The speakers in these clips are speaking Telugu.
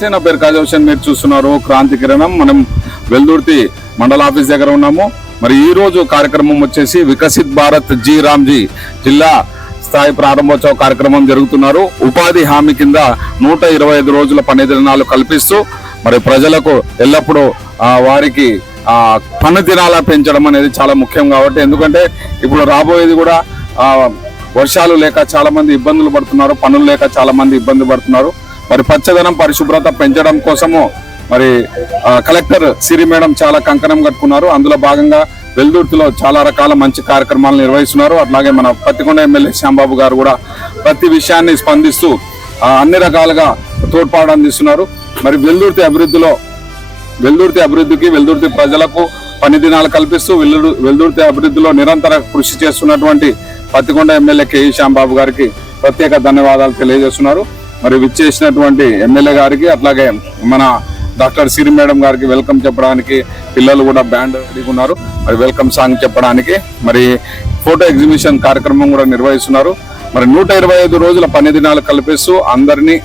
నమస్తే, నా పేరు కాజోషన్. మీరు చూస్తున్నారు క్రాంతి కిరణం. మనం వెల్దుర్తి మండల ఆఫీస్ దగ్గర ఉన్నాము. మరి ఈ రోజు కార్యక్రమం వచ్చేసి వికసిత్ భారత్ జీ రామ్జీ జిల్లా స్థాయి ప్రారంభోత్సవ కార్యక్రమం జరుగుతున్నారు. ఉపాధి హామీ కింద 125 రోజుల పని దినాలు కల్పిస్తూ మరి ప్రజలకు ఎల్లప్పుడూ వారికి పని దినాల పెంచడం అనేది చాలా ముఖ్యం. కాబట్టి ఎందుకంటే ఇప్పుడు రాబోయేది కూడా వర్షాలు లేక చాలా మంది ఇబ్బందులు పడుతున్నారు, పనులు లేక చాలా మంది ఇబ్బంది పడుతున్నారు. మరి పచ్చదనం పరిశుభ్రత పెంచడం కోసము మరి కలెక్టర్ సిరి మేడం చాలా కంకణం కట్టుకున్నారు. అందులో భాగంగా వెల్దుర్తిలో చాలా రకాల మంచి కార్యక్రమాలు నిర్వహిస్తున్నారు. అట్లాగే మన పత్తికొండ ఎమ్మెల్యే శ్యాంబాబు గారు కూడా ప్రతి విషయాన్ని స్పందిస్తూ అన్ని రకాలుగా తోడ్పాటు అందిస్తున్నారు. మరి వెల్దుర్తి అభివృద్ధికి వెల్దుర్తి ప్రజలకు పని దినాలు కల్పిస్తూ వెల్దుర్తి అభివృద్ధిలో నిరంతర కృషి చేస్తున్నటువంటి పత్తికొండ ఎమ్మెల్యే కేఈ శ్యాంబాబు గారికి ప్రత్యేక ధన్యవాదాలు తెలియజేస్తున్నారు. మరి విచ్చేసినటువంటి ఎమ్మెల్యే గారికి అట్లాగే మన డాక్టర్ సిరి మేడం గారికి వెల్కమ్ చెప్పడానికి పిల్లలు కూడా బ్యాండ్ ఉన్నారు. మరి వెల్కమ్ సాంగ్ చెప్పడానికి మరి ఫోటో ఎగ్జిబిషన్ కార్యక్రమం కూడా నిర్వహిస్తున్నారు. మరి 125 రోజుల పని దినాలు కల్పిస్తూ అందరినీ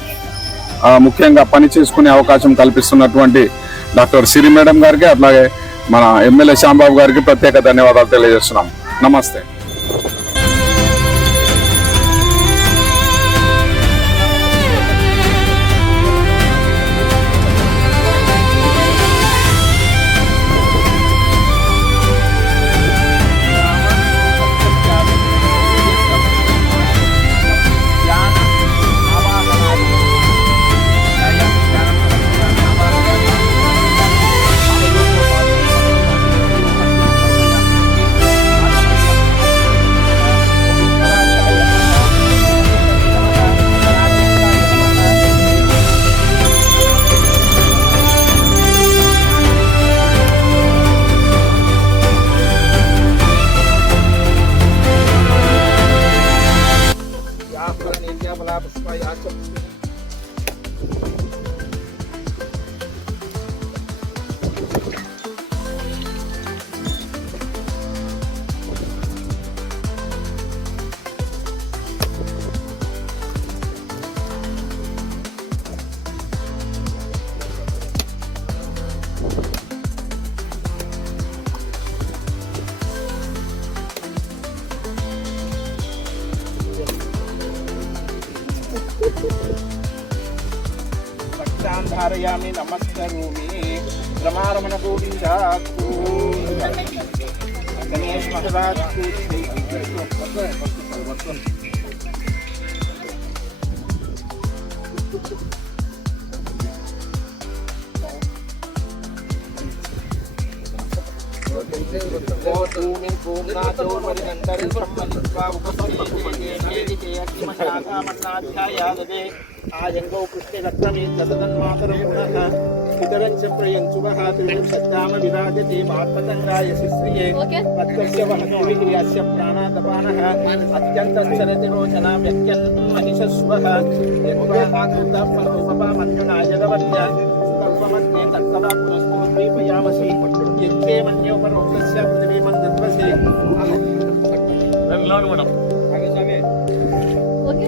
ముఖ్యంగా పని చేసుకునే అవకాశం కల్పిస్తున్నటువంటి డాక్టర్ సిరి మేడం గారికి అట్లాగే మన ఎమ్మెల్యే శ్యాంబాబు గారికి ప్రత్యేక ధన్యవాదాలు తెలియజేస్తున్నాం. నమస్తే. धारयामि नमस्करोमि रमारमण गोविंदास्तु गणेश महाराज आजंगौ कृष्णे रक्तमे तदन्मातरं गुणः इतरं च प्रयञ्चुवः त्रिशब्दाम विराजते मात्मतङ्गाय शिश्रिये तत्कस्य वहत्विक्रियस्य प्राणादपानः अत्यन्तश्चरतिरोचना व्यक्यन्महिषस्वः यद्वाहाकृतपरोपमन्युना जगवत्य तत्त्वमन्ये तत्कवा पुनस्तु द्वीपयामसि यत्ते मन्योपरोक्तस्य पृथिवीमन्दद्वसे मैडम आगे स्वामी ओके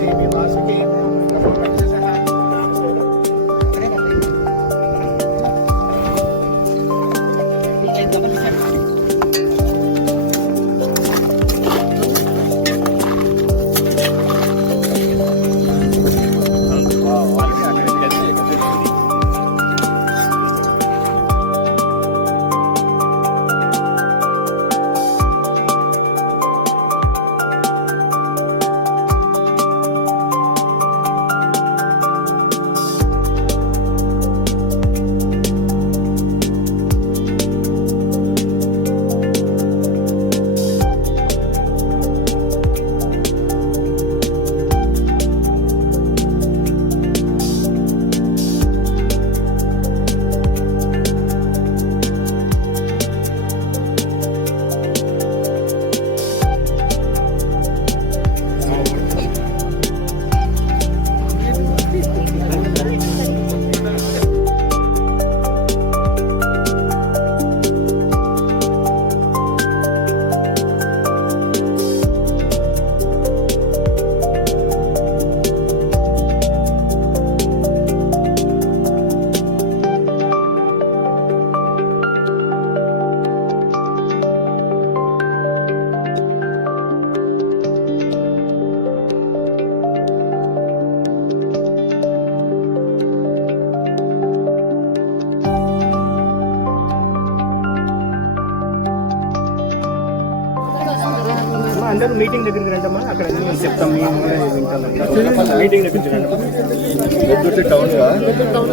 देवी वासुकी అందరూ మీటింగ్ దగ్గరికి రండమ్మా, అక్కడ అన్ని చెప్తాం. మేము కూడా వింటాం. మీటింగ్ దగ్గరికి రండి. టౌన్